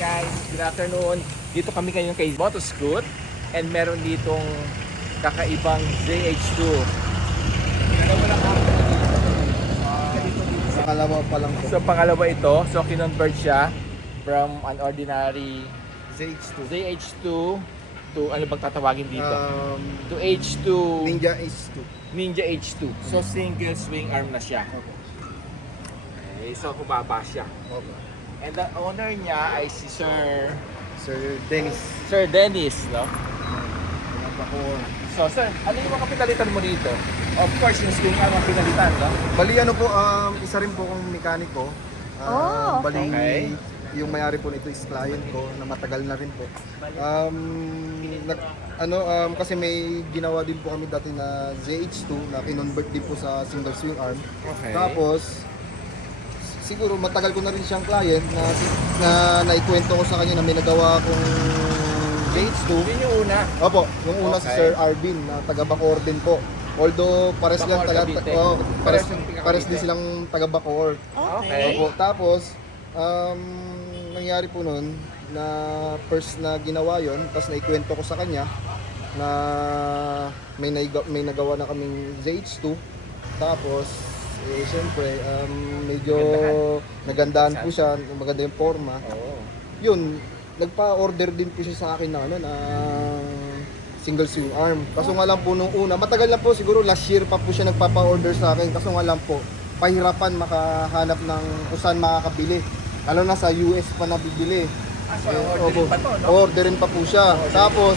guys, good afternoon. Dito kami ngayon kay Motoscoot and meron ditong kakaibang ZH2. Dalawa lang ako dito. Pangalawa pa lang po. So pangalawa ito, so kinonvert siya from an ordinary ZH2 to ano bang tatawagin dito? To H2 Ninja H2. Ninja H2. So single swing arm na siya. Okay, so bumaba siya. And the owner niya ay si Sir Dennis, no? So sir, ano yung mga pinalitan mo dito? Of course, yung swing arm ang pinalitan, no? Bali ano po, isa rin po akong mekaniko. Oh, okay. Okay. Yung may-ari po nito is client ko na matagal na rin po. Kasi may ginawa din po kami dati na ZH2 na kinonvert din po sa single swing arm. Okay. Tapos siguro matagal ko na rin siyang client na naikwento ko sa kanya na may nagawa akong ZH2. Yun yung una. Opo, yung una si Okay. Sir Arvin na taga Bacoor din po. Although pares lang Bacoor, Cavite. Pares yung taga pares Cavite. din silang taga Bacoor. Okay. Opo, tapos nangyari po noon na first na ginawa yon, tapos naikwento ko sa kanya na may nagawa na kaming ZH2. Tapos syempre medyo nagandahan po siya, maganda yung forma. Oo. Yun, nagpa-order din po siya sa akin na single swing arm. Kaso nga lang po nung una, matagal na po, siguro last year pa po siya nagpapa-order sa akin. Kaso nga lang po, pahirapan makahanap ng kung saan makakabili. Lalo na sa US pa nabibili. So orderin pa to, no? Orderin pa po siya. Tapos,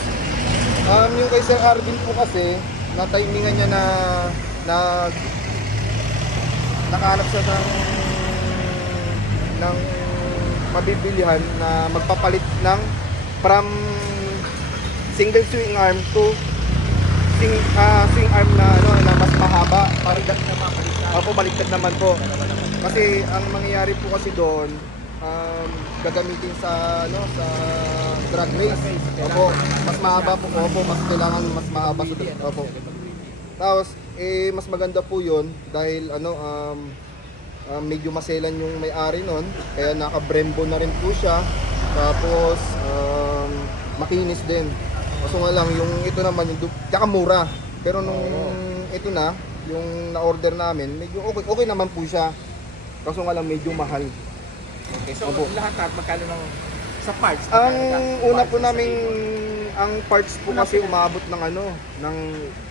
yung kay Sir Arvin po kasi, na-timingan niya na nakahanap siya ng mabibilihan na magpapalit ng from single swing arm to swing arm na mas mahaba. Parang na mapalitan. Opo, baliktad naman po. Kasi ang mangyayari po kasi doon, gagamitin sa sa drag race. Opo, mas mahaba po. Opo, mas kailangan mas mahaba sa drag. Opo. Tapos mas maganda po 'yon dahil medyo maselan yung may-ari noon, kaya naka-Brembo na rin po siya. Tapos makinis din. Kaso nga lang yung ito naman yung tsaka mura. Pero nung ito na, yung na-order namin, medyo okay naman po siya. Kaso nga lang medyo mahal. Okay, so Opo. lahat magkano ng sa parts? Ang magkano una parts po sa naming ang parts po kasi umabot ng ng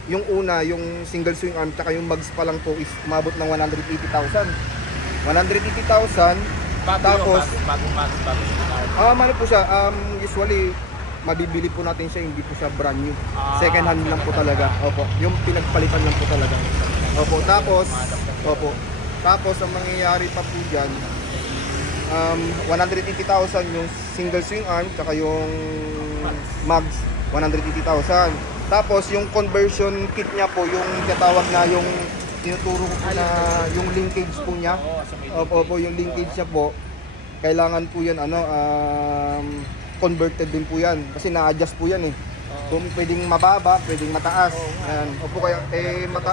yung una, yung single swing arm tsaka yung mags pa lang po is umabot ng 180,000. 180,000 tapos bagong max, bagong swing arm. ano po siya, usually mabibili po natin siya, hindi po siya brand new. Second hand lang po talaga. Opo, yung pinagpalitan lang po talaga. Opo, tapos ang mangyayari pa po diyan, 180,000 yung single swing arm tsaka yung mags 180,000. Tapos yung conversion kit niya po, yung tinatawag na yung tinuturo ko po na yung linkage po niya. So may Opo, yung linkage niya po, kailangan po yan converted din po yan kasi na-adjust po yan eh. Kung pwedeng mababa, pwedeng mataas. Ayan. Opo, kaya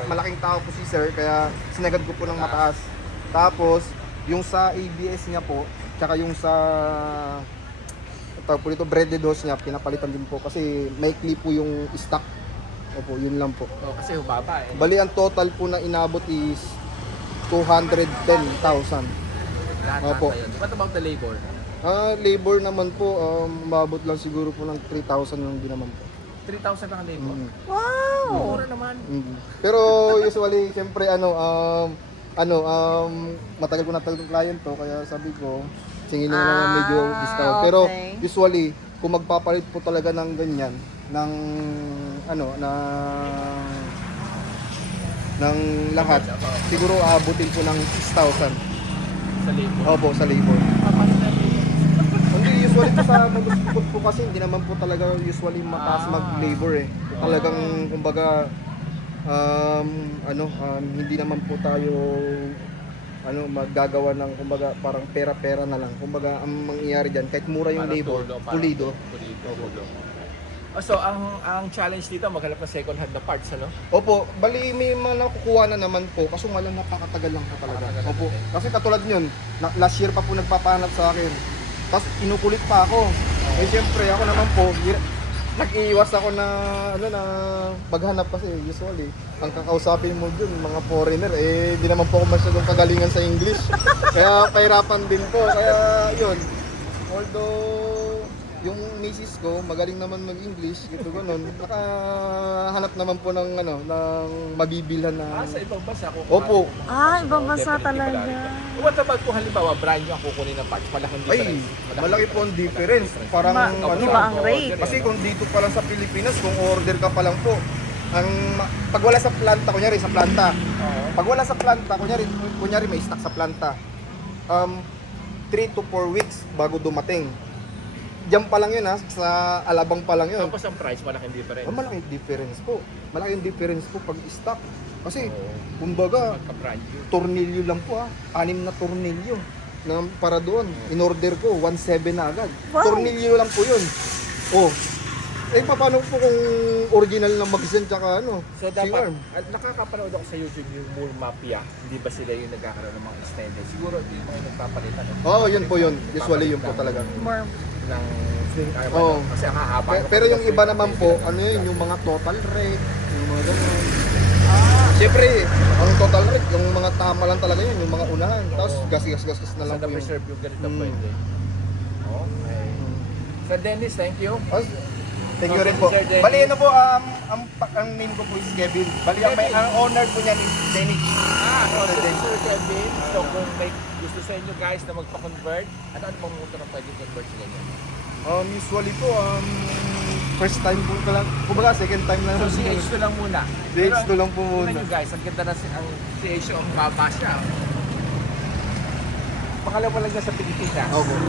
malaking tao po si sir, kaya sinagad ko po ng mataas. Tapos yung sa ABS niya po, tsaka yung sa tawag po dito, breaded hose niya, pinapalitan din po kasi maikli po yung stock. Opo, yun lang po. kasi hubaba eh. Bali, ang total po na inabot is 210,000. Opo. What about the labor? Labor naman po, umabot lang siguro po ng 3,000 yung ginaman po. 3,000 ang labor? Wow! Mura naman. Pero usually, siyempre, matagal ko na talagang client to, kaya sabi ko, singin na naman medyo discount. Pero Okay. usually, kung magpapalit po talaga ng ganyan, ng lahat, siguro aabutin po ng 6,000. Sa labor. Opo, sa labor. Paano na labor? Hindi, usually po sa motorsport po kasi hindi naman po talaga usually mataas mag-labor eh. Talagang kumbaga hindi naman po tayo maggagawa ng kumbaga parang pera-pera na lang. Kumbaga ang mangyayari diyan kahit mura yung Parang labor, tulo, parang pulido. Pulido. So ang challenge dito maghanap ng second hand na parts, ano? Opo, bali may mga nakukuha na naman po kaso nga lang napakatagal lang po talaga. Opo. Kasi katulad yun, last year pa po nagpapahanap sa akin. Tapos inukulit pa ako. Eh siyempre ako naman po, nag-iiwas ako na maghanap kasi usually ang kakausapin mo dun mga foreigner di naman po ako masyadong kagalingan sa English. Kaya pahirapan din po. Kaya yun. Although yung misis ko magaling naman mag-English, gitu ganun. Nakahanap naman po ng mabibilhan na. Sa ibang bansa ko. Opo. Ibang bansa talaga. What about kung halimbawa brand new ang kukunin ng parts, malaking Ay, difference. malaki po ang difference. Parang Iba ang rate. Kasi kung dito pa lang sa Pilipinas, kung order ka pa lang po, pag wala sa planta, kunyari sa planta. Pag wala sa planta, kunyari may stock sa planta. 3 to 4 weeks bago dumating. Diyan pa lang yun sa Alabang pa lang yun. Tapos ang price, malaking difference. Malaking difference po. Malaking difference po pag stock. Kasi, kumbaga, Magka-brand new. tornilyo lang po 6 na tornilyo na para doon. In-order ko, 1.7 na agad. Wow. Tornilyo lang po yun. Paano po kung original na Magzen tsaka So dapat, C-arm? nakakapanood ako sa YouTube yung Moore Mafia. Hindi ba sila yung nagkakaroon ng mga extended? Siguro hindi mga nagpapalitan. Yun po yun. Usually yun po talaga. More. Ng swing arm. Oo. Kasi ang hahaba. Pero yung iba naman po, yung mga total rate, yung mga ganun. Siyempre, ang total rate, yung mga tama lang talaga yun, yung mga unahan. Tapos gas na lang Sa po yung... preserve yung ganito Mm. pwede. Okay. So Dennis, thank you. Thank you rin po. Sir Dennis. Bali, ang name ko po is Kevin. Bali, ang owner po niyan is Dennis. Sir Kevin. So kung may gusto sa inyo guys na magpa-convert, ano pang motor na pwede convert sa ganyan? Usually po, first time po lang. Kumbaga, second time lang. So CH2 lang muna. CH2 lang po Tingnan muna. nyo guys, ang ganda na ang CH2, ang baba siya. Pangalawa lang yan sa Pilipinas. Okay.